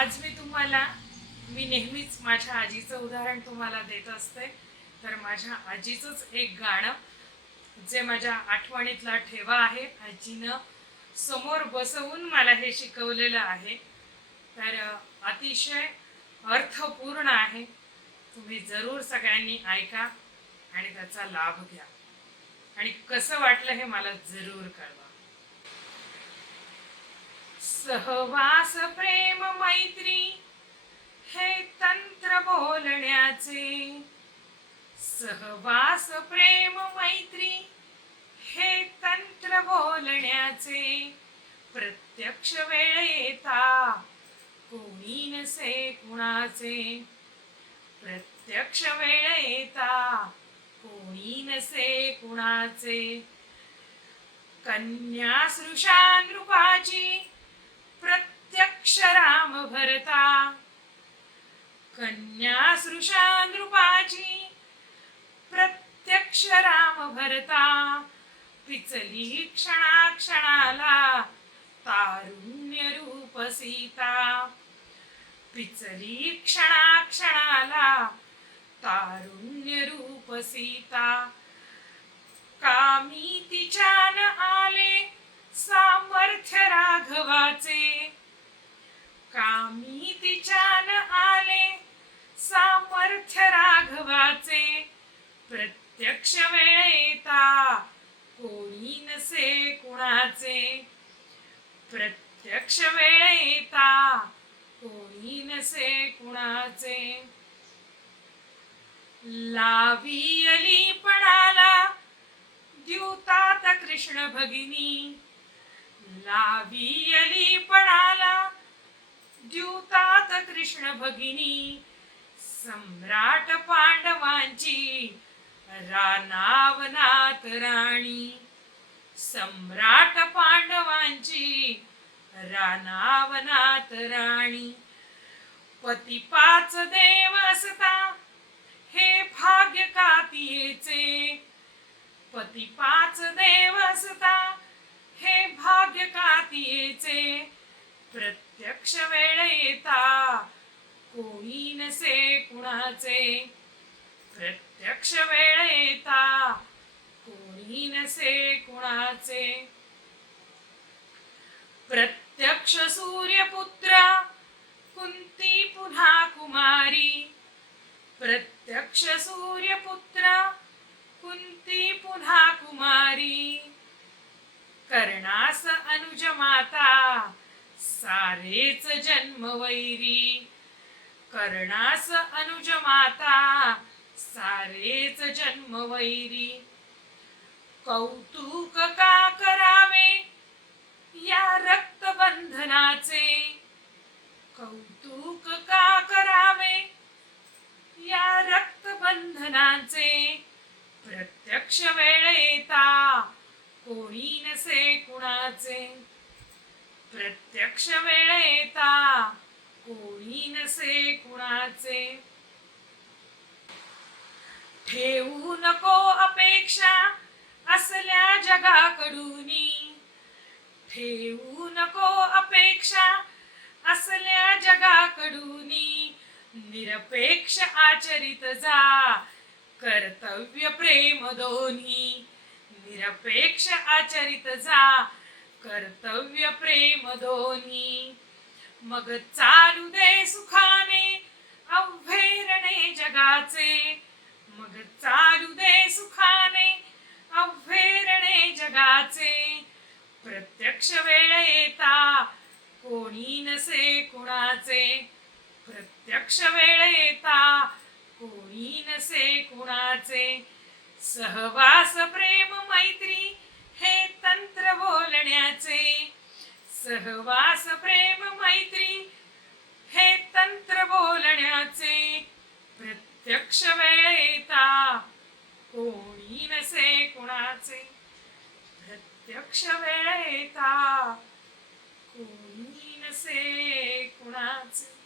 आज मी तुम्हाला मी नेहमीच माझ्या आजीचं उदाहरण तुम्हाला देत असते. तर माझ्या आजीचंच एक गाणं जे माझ्या आठवणीतला ठेवा आहे. आजीनं समोर बसवून मला हे शिकवलेलं आहे. तर अतिशय अर्थपूर्ण आहे. तुम्ही जरूर सगळ्यांनी ऐका आणि त्याचा लाभ घ्या. आणि कसं वाटलं हे मला जरूर कळवा. सहवास प्रेम मैत्री हे तंत्र बोलण्याचे. सहवास प्रेम मैत्री हे तंत्र बोलण्याचे. प्रत्यक्ष वेळ येता कोणी नसे कुणाचे. प्रत्यक्ष वेळ येता कोणी नसे कुणाचे. कन्या सृशानृपाची प्रत्यक्ष राम भरता। कन्या सृशानृपाची प्रत्यक्ष राम भरता। पिचली क्षणाक्षणाला तारुण्य रूप सीता। पिचली क्षणाक्षणाला तारुण्य रूप सीता। कामी तिच्यान आले सामर्थ्य राघवाचे. कामी तिच्यान आले सामर्थ्य राघवाचे. प्रत्यक्ष वेळेता कोणी नसे कुणाचे. प्रत्यक्ष वेळेता कोणी नसे कुणाचे. लावियली पणाला द्यूतात कृष्ण भगिनी. लावियली पणाला द्यूतात कृष्ण भगिनी सम्राट पांडवांची रानावनात राणी. सम्राट पांडवांची रानावनात राणी. पती पाच देव असता हे भाग्य कातीयेचे पती पाच देव भाग्य प्रत्यक्ष वेळ येता. कोणी नसे कुणाचे प्रत्यक्ष वेळ येता. कोणी नसे कुणाचे प्रत्यक्ष सूर्यपुत्र कुंती पुन्हा कुमारी. प्रत्यक्ष सूर्यपुत्र जन्म वैरी. कर्णास अनुज माता सारेच जन्मवैरी कौतुक का करावे या रक्तबंधनाचे? कौतुक का करावे या रक्तबंधनाचे? प्रत्यक्ष वेळ येता कोणी नसे कुणाचे? प्रत्यक्ष वेळ येता. कोणी नसे कुणाचे? ठेवू नको अपेक्षा असल्या जगाकडून. ठेवू नको अपेक्षा असल्या जगाकडून. निरपेक्ष आचरित जा. कर्तव्य प्रेम दोन्ही. निरपेक्ष आचरित जा. कर्तव्य प्रेम दोन्ही मग चालू दे सुखाने अव्हेरणे जगाचे. मग चालू दे सुखाने अव्हेरणे जगाचे. प्रत्यक्ष वेळ येता कोणी नसे कुणाचे. प्रत्यक्ष वेळ येता कोणी नसे कुणाचे. सहवास प्रेम मैत्री हे तंत्र बोलण्याचे. सहवास प्रेम मैत्री हे तंत्र बोलण्याचे. प्रत्यक्ष वेळेता कोणी नसे कुणाचे. प्रत्यक्ष वेळेता कोणी नसे कुणाचे.